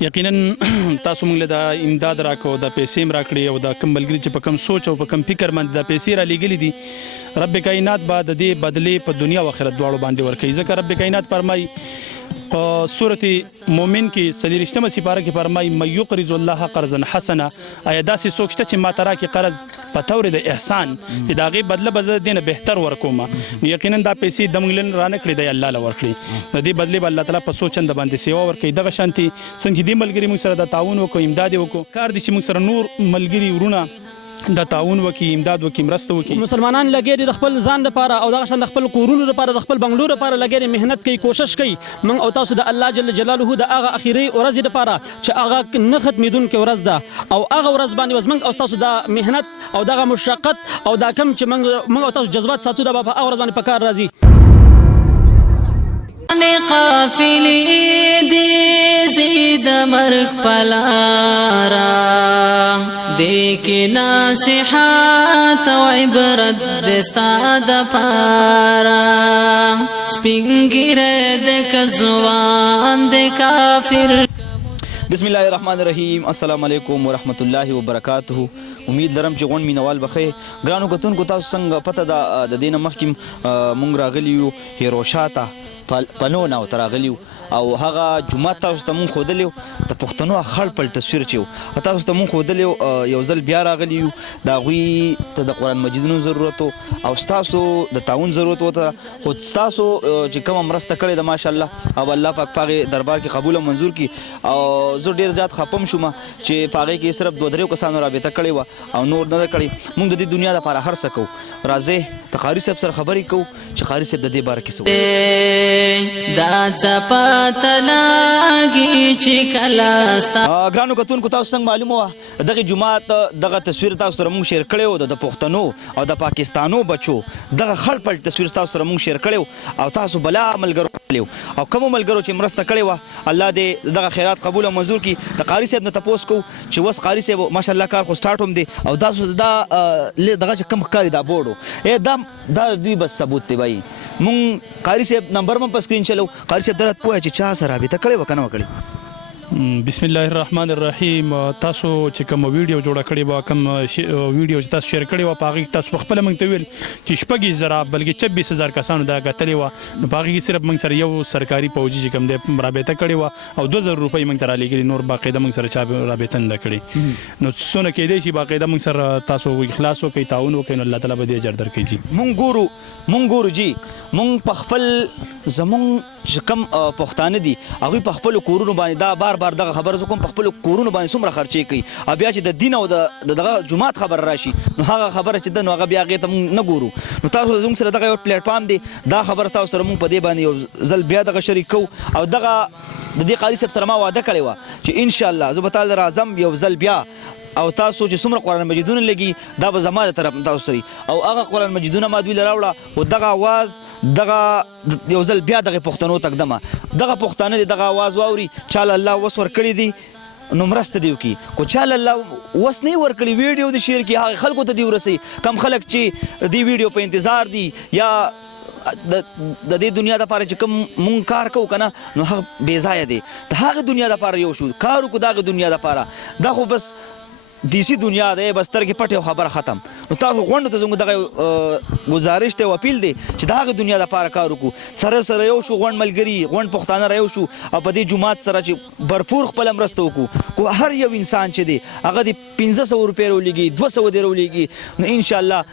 یقینا تاسو موږ له د امداد راکو د پیسې م راکړي او د کم ملګري چې په کم سوچ او په کم فکر باندې د پیسې را لېږلي دي رب کائنات به د دې بدلې په دنیا او آخرت دواړو باندې ورکوي ځکه رب کائنات فرمایي سورة مومن کې 33 سپاره کې فرمایي من یقرض الله قرضا حسنا آیا داسې څوک شته چې ما ته راکړي قرض په طور د احسان چې د هغې بدله به زه دې نه بهتر ورکوم یقینا دا پیسې د موږ نه رانه کړي دی الله له ورکړي د دې بدلې به الله تعالی په څو چنده باندې سیوا ورکوي دغه شانتې څنګه چې دې ملګري موږ سره د تعاون وکړو امداد یې وکړو کار دی چې موږ سره نور ملګري ورونه د تعاون وکي امداد وکي مرسته وکي مسلمانان لګي د خپل ځان لپاره او دغه شان د خپل کورونو لپاره د خپل بنگلو لپاره لګي مهنت کوي کوشش کوي من او تاسو د الله جل جلاله د هغه اخیری ورځ لپاره چې هغه نه ختمېدونکې ورځ ده او هغه ورځ باندې وزمنګ او تاسو د مهنت او دغه مشقت او دا کم چې من او تاسو جذبات ساتو د په هغه ورځ باندې پکار راځي قافلی دی زید مرک پلارا دیکی ناصحات و عبرت دستا دا پارا سپنگی رد کزوان دی کافر بسم الله الرحمن الرحیم السلام علیکم ورحمۃ اللہ وبرکاتہ امید لرم چې غون مینوال بخې ګرانو کتونکو تاسو څنګه پته د دینه مخکې مونږ راغلی یو هیروشاته پنونه او تراغلیو او هغه جمعه تاسو ته مونږ ښودلی د پښتنو خړ پل تصویر چې و تاسو ته مونږ ښودلی یو ځل بیا راغلی یو د هغوی ته د قرآن مجیدونو ضرورت او ستاسو د تعاون ضرورت وته خو ستاسو چې کومه مرسته کړې ده ماشاءالله او الله پاک په هغې دربار کې قبول او منظور کړي او زه ډېر زیات خپم شوم چې په هغې کې صرف 2-3 کسانو رابطه کړې وه او نور نه ده کړې مونږ د دې دنیا لپاره هر څه کوو راځئ د قاري صاحب سره خبرې کوو چې قاري صاحب د دې باره کې څه دا چپاته لاګي چې کلاستا ګرانو کتونکو تاسو څنګه معلومه وه دغه جومات دغه تصویر تاسو سره مونږ شیر کړی و د پښتنو او د پاکستانو بچو دغه خړ پړ تصویر تاسو سره مونږ شیر کړی او تاسو بلا ملګرو او کومو ملګرو چې مرسته کړې وه الله دې دغه خیرات قبول او منظور کړي د قاري صاحب نه تپوس کوو چې اوس قاري صاحب ماشاءالله کار خو سټارټ هم دی او تاسو دا دغه چې کم ښکاري دا بورډ دا دوی بس ثبوت دی بھائی مونږ قاري صاحب نمبر هم په سکرین چلو قاري صاحب درته پوهه چې چا سره رابطه کړې وه که نه وه کړې بسم الله الرحمن الرحیم تاسو چې کوم ویډیو جوړه کړې وه کوم ویډیو چې تاسو شیر کړې وه په هغې کې تاسو پخپله موږ ته ویل چې 26000 بلکې 24000 کسانو دا کتلې وه نو په هغې کې صرف موږ سره یو سرکاري فوجي چې کوم دی رابطه کړې وه او 2000 روپۍ موږ ته رالیږلي نور باقاعده موږ سره چا رابطه نه ده کړې نو څونه کیدی شي باقاعده موږ سره تاسو اخلاص وکړئ تعاون وکړئ نو الله تعالی به دې اجر درکړي جي مونږ ګورو جي مونږ په خپل زمونږ چې کوم پښتانه دي هغوی په خپلو کورونو باندې دا بار دغه خبره زه کوم په خپلو کورونو باندې څومره خرچې کوي او بیا چې د دین او د دغه جومات خبره راشي نو هغه خبره چې ده نو هغه بیا هغې ته مونږ نه ګورو نو تاسو زموږ سره دغه یو پلیټفارم دی دا خبره تاسو سره مونږ په دې باندې یو ځل بیا دغه شریک کوو او دغه د دې قاري صاحب سره ما واده کړې وه چې انشاءالله زه به تعالی راځم یو ځل بیا او تاسو چې څومره قرآن مجیدونه لګي دا به زما د طرف تاسو سري او هغه قرآن مجیدونه ما دوی له راوړه خو دغه آواز دغه یو ځل بیا دغه پښتنو تقدمه دغه پښتانه دي دغه آواز واوري چاله الله وس ورکړي دي نو مرسته دی وکړي خو چاله الله وس نه ورکړي ویډیو د شیر کې هغه خلکو ته دی ورسوي کم خلک چې دې ویډیو په انتظار دي یا د دې دنیا دپاره چې کوم مونږ کار کوو که نه نو هغه بېځایه دی د هغې دنیا دپاره یو شو کار وکړو د هغې دنیا دپاره دا خو بس دیسی دنیا دی بس سترګې پټې او خبره ختم نو تاسو غونډو ته زموږ دغه ګزارش دی او اپیل دی چې د هغې دنیا دپاره کار وکړو سره یو شو غونډ ملګري غونډ پښتانه را یو شو او په دې جومات سره چې برفور خپله مرسته وکړو خو هر یو انسان چې دی هغه د 500 روپۍ راولېږي 200 دې راولېږي نو انشاءالله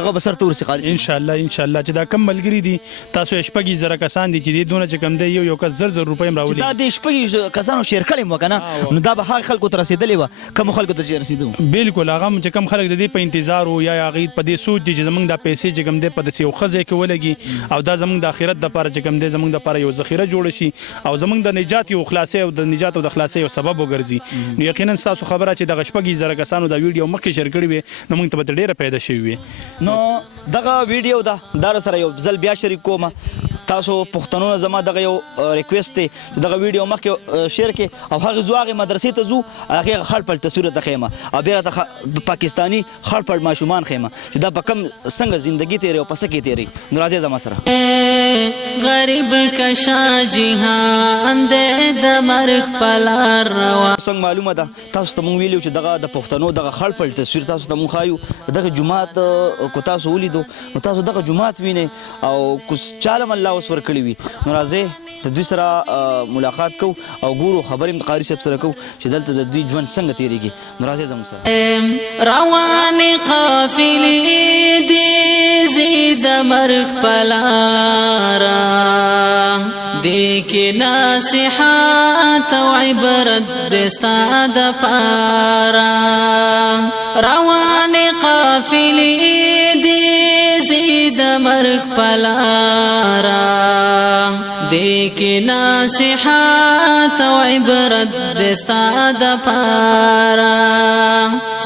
دغه به سرته ورسي خالص انشاءالله چې دا کم ملګري دي تاسو 26000 کسان دي چې دې دونه چې کم دی یو کس 1000 روپۍ هم راولي دا د 26000 کسانو شیر کړی م که نه نو دا به هغه خلکو ته رسېدلې وه کومو خلکو ته بالکل هغه چې کم خلک د دې په انتظار وو یا هغې په دې سوچ دي چې زموږ دا پیسې چې کوم دی په داسې یو ښه ځای کې ولګي او دا زموږ د آخرت دپاره چې کوم دی زموږ دپاره یو ذخیره جوړه شي او زموږ د نجات یو خلاصۍ او د نجات او د خلاصۍ یو سبب وګرځي نو یقینا ستاسو خبره چې دغه 26000 کسانو دا ویډیو مخکې شیر کړې وې نو موږ ته به ډېره پیدا شوې وې نو دغه ویډیو دا سره یو ځل بیا شریک کوم تاسو پښتنو زما دغه یو ریکویسټ دی دغه ویډیو مخکې شیر کې او هغه زو هغه مدرسې ته زو هغه خړ پړ تصویر ته خیمه او بیا ته پاکستانی خړ پړ ماشومان خیمه چې دا په کم څنګه ژوندۍ تیری او پس کې تیری نو راځي زما سره غریب کشا جهان دې د مرګ پلار روان څنګه معلومه ده تاسو ته مونږ ویلو چې دغه د پښتنو دغه خړ پړ تصویر تاسو ته مونږ خایو دغه جمعات کو تاسو ولیدو نو تاسو دغه جمعات وینئ او کو چالم الله اوس ورکړي وي نو راځئ د دوی سره ملاقات کو او ګورو خبرې د قاری صاحب سره کو چې دلته د دوی ژوند څنګه تیریږي نو راځئ زموږ سره روان قافلې دې زید مرګ پلارا دې کې نصيحت او عبرت دستا د پارا روان قافلې دې زید مرګ پلارا دې کې نصيحت او عبرت دستا د پارا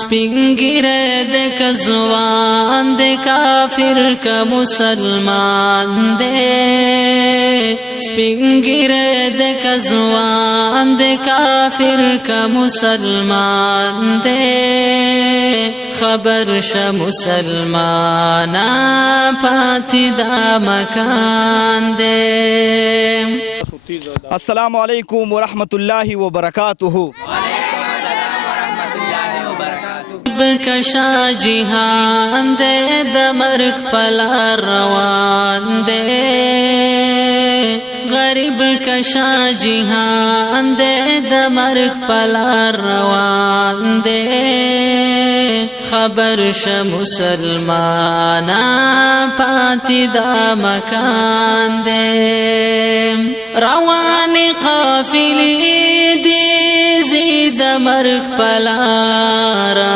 سپینګره د کزوان د کافر کا مسلمان دې سپینګره د کزوان د کافر کا مسلمان دې خبر ش مسلمانا پاتې دا مکان دې السلام علیکم ورحمت الله وبرکاتہ کشا جهان دې د مرګ پلار روان دې غریب کشا جهان دې د مرګ پلار روان دې خبر ش مسلمانا پاتې دا مکان دې روان قافلې دې زید مرګ پلارا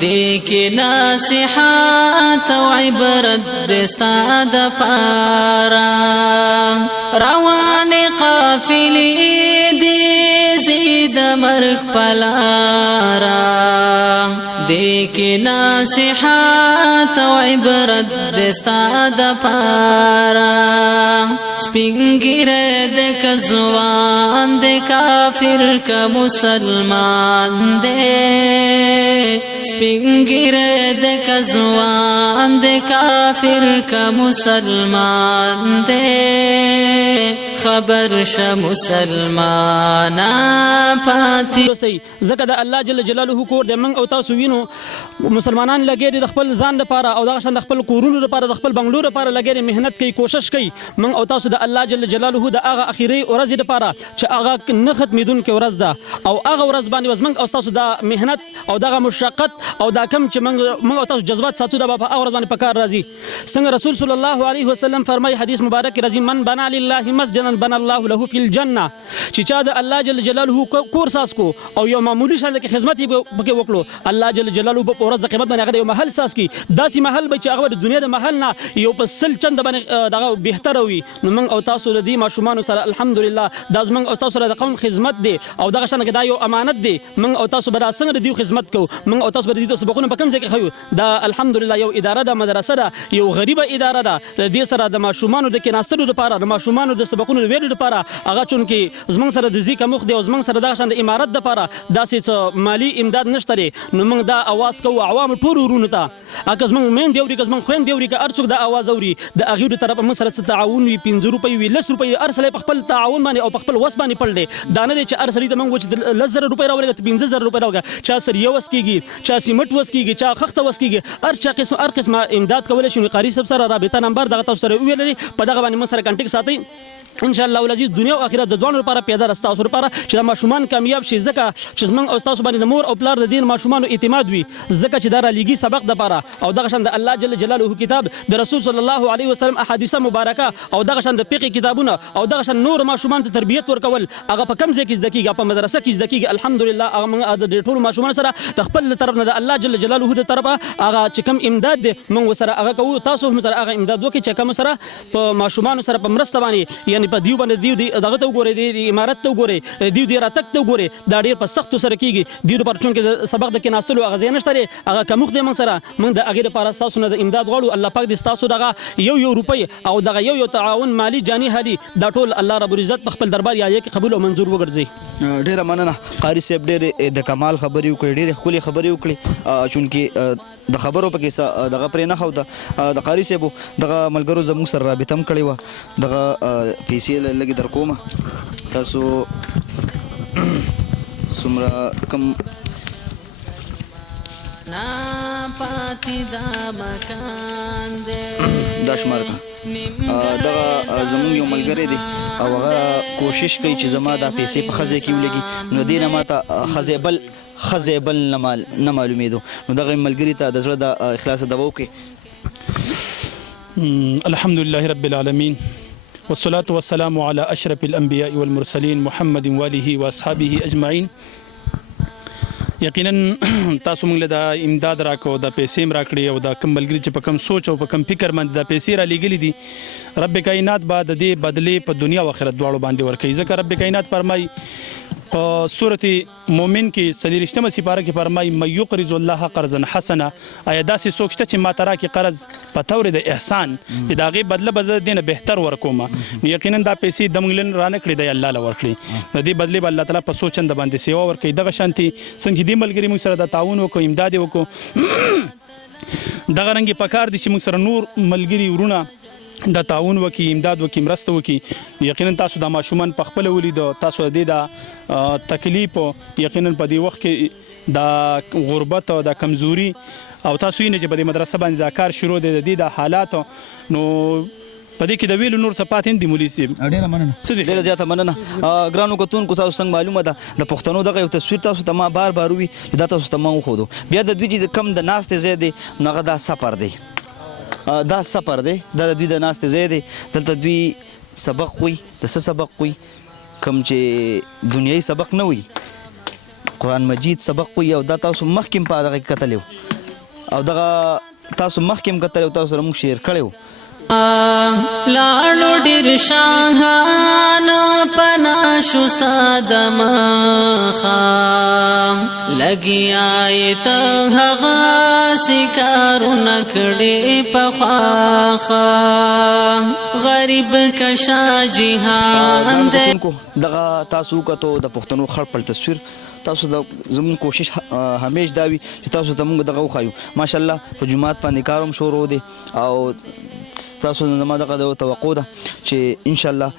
دې کې نصيحت او عبرت دستا د پارا روان قافلې دې زید مرګ پلارا دې کې نصيحت او عبرت دستا د پارا سپینګره د کزوان د کافر کا مسلمان دې سپینګره د کزوان د کافر کا مسلمان دې خبر ش مسلمانا پاتې زکه د الله جل جلاله کور د من او تاسو وینو مسلمانان لګي د خپل ځان لپاره او د خپل کورونو لپاره د خپل بنگلو لپاره لګي مهنت کوي کوشش کوي من او تاسو د الله جل جلاله د هغه اخیری ورځ لپاره چې هغه نه ختمیدونکې ورځ ده او هغه ورځ باندې وزمنګ او تاسو د مهنت او دغه مشقت او دا کم چې من او تاسو جذبات ساتو د په هغه ورځ باندې پکار راځي څنګه رسول صلی الله علیه وسلم فرمای حدیث مبارک راځي من بنا لله مسجدا بنا الله له في الجنه چې چا د الله جل جلاله کور ساس کو او یو معمولی شان کې خدمت پکې وکړو الله جل جلاله په ورځ د قیامت باندې هغه یو محل ساس کی داسې محل به چې هغه د دنیا د محل نه یو په سل چند باندې دغه بهتر وي نو من او تاسو د دې ماشومان سره الحمدلله دا زمنګ او تاسو سره د قوم خدمت دی او دغه شان کې دا یو امانت دی من او تاسو به څنګه د دې خدمت کو من او تاسو به د دې سبقونه په کوم ځای کې خو دا الحمدلله یو اداره د مدرسه ده یو غریبه اداره ده د دې سره د ماشومان د کیناستلو لپاره د ماشومان د سبقونو ویلو لپاره هغه چون کې زمنګ سره د ځکه مخ دی او زمنګ سره دغه شان د امارت لپاره داسې مالی امداد نشته نو موږ دا आवाज کوو عوام ټول ورونه ته اګه زمنګ مين دی ورګه زمنګ خوين دی ورګه ارڅوک د आवाज اوري د اغیو د طرف موږ سره تعاون وي 15 روپۍ وي 10 روپۍ ارسلې په خپل تعاون باندې او په خپل وس باندې پړل دي دا نه چې ارسلې د موږ چې 10 روپۍ راولګه 15000 روپۍ راولګه چا سر یو وس کیږي چا سیمټ وس کیږي چا خخته وس کیږي هر قسمه امداد کولای شي قاری صاحب سره رابطه نمبر دغه تاسو سره ویلې په دغه باندې موږ سره کنټیکټ ساتي ان شاء الله العزيز دنیا او آخرت د دوه لپاره پیدا راستا او لپاره چې د ماشومان کامیاب شي ځکه چې موږ او تاسو باندې د مور او پلار د دین ماشومان اعتماد وي ځکه چې دا لګي سبق د لپاره او دغه شان د الله جل جلاله کتاب د رسول صلی الله علیه وسلم احادیث مبارکه او دغه شان د فقه کتابونه او دغه شان نور ماشومان ته تربیت ورکول هغه په کم ځای کې زده کیږي په مدرسه کې زده کیږي الحمدلله هغه موږ د ټول ماشومان سره د خپل طرف نه د الله جل جلاله د طرفه هغه چې کم امداد دي موږ سره هغه کوو تاسو هم سره هغه امداد وکړي چې کوم سره په ماشومان سره په مرسته باندې یعنی په دیو باندې دیو دغه ته وګورئ د امارت ته وګورئ دیو دی راتک ته ته وګورې دا ډېر په سختو سره کېږي دې لپاره چونکې د سبق د کېناستلو هغه ځای نشته دی هغه کمښت دی موږ سره موږ د هغې لپاره ستاسو نه د امداد غواړو الله پاک دې ستاسو دغه یو روپۍ او دغه یو تعاون مالي جاني حالي دا ټول الله رب العزت په خپل دربار یا کې قبول او منظور وګرځي. ډیره مننه قاری صاحب ډېرې د کمال خبرې وکړې ډېرې ښکلې خبرې وکړې چونکې د خبرو پکې دغه پرې نه ښوده د قاري صاحبو دغه ملګرو زموږ سره رابطه هم کړې وه دغه پیسې لږې در کومه تاسو څومره کم دا شمار کا دغه زمونږ یو ملګری دی او هغه کوشش کوي چې زما دا پیسې په ښځې کې ولګي نو دې نه ماته ښځې بل نه معلومېدو نو دغه ملګري ته د زړه د اخلاص دعا وکړي. الحمدلله رب العالمین والصلاة والسلام على أشرف الأنبياء والمرسلين محمد وآله وأصحابه أجمعين. یقینا تاسو موږ له د امداد راکو د پیسې راکړي او د کم ملګري چې په کم سوچ او په کم فکر باندې د پیسې را لېږلي دي رب کائنات به د دې بدلې په دنیا او آخرت دواړو باندې ورکوي ځکه رب کائنات فرمایي سورة مومن کې 33 سپاره کې فرمایي من یقرض الله قرضا حسنا آیا داسې څوک شته چې ما ته راکړي قرض په طور د احسان چې د هغې بدله به زه دې نه بهتر ورکوم نو یقینا دا پیسې د موږ له رانه کړي دی الله له ورکړي د دې بدلې به الله تعالی په څو چنده باندې سیوا ورکوي دغه شانتي څنګه چې دې ملګري موږ سره د تعاون وکړو امداد یې وکړو دغه رنګې پکار دي چې موږ سره نور ملګري ورونه د تعاون وکي امداد وکي مرسته وکي یقینا تاسو د ماشومان په خپل ولید تاسو د دې تکلیف یقینا په دې وخت کې د غربت او د کمزوري او تاسو یې نه چې په دې مدرسه باندې دا کار شروع دی د دې د حالات نو په دې کې د ویلو نور صفات هم دي مولوي صاحب ډېره مننه ډېره زیاته مننه ګرانو کتونکو تاسو څنګه معلومه ده د پښتنو دغه یو تصویر تاسو ته ما بار وي دا تاسو ته ما وښودو بیا د دوی چې کم د ناستې ځای دی نو هغه دا سفر دی دا سفر دی دا د دوی د ناستې ځای دی دلته دوی سبق وي د څه سبق وي کوم چې دنیایي سبق نه وي قرآن مجید سبق وي او دا تاسو مخکې په دغه کې کتلی او دغه تاسو مخکې کتلی او تاسو سره موږ شیر کړی لاړو ډېر شاهان پنا شستا دمخا لګیا یې ته هغه سکارو نکړې پخواخا غریب کشا جهان دغه تاسو کتو د پښتنو خړ پړ تصویر تاسو د زموږ کوشش همیش دا وي چې تاسو ته موږ دغه وښایو ماشاءالله په جومات باندې کار هم شروع دی او تاسو زما دغه توقع ده چې انشاءالله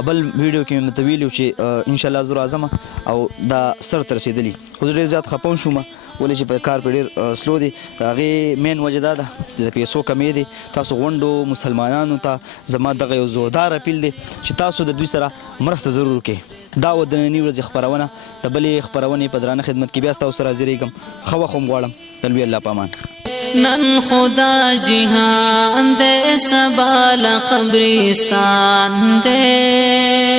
ابل ویډیو کې مې ته ویلي چې انشاءالله زه راځم او دا سر ته رسېدلي خو زه ډېر زیات خفه شوم ولې چې په کار په ډېر سلو دی د هغې مین وجه دا ده چې د پیسو کمې دی تاسو غونډو مسلمانانو ته زما دغه یو زوردار اپیل دی چې تاسو د دوی سره مرسته ضرور وکړئ دا و د نننۍ ورځې خپرونه د بلې خپرونې په درانه خدمت کې بیا ستاسو سره حاضرېږم ښه وخت هم غواړم د لوی الله په امان نن خدا جهان دے سبا لقبرستان دے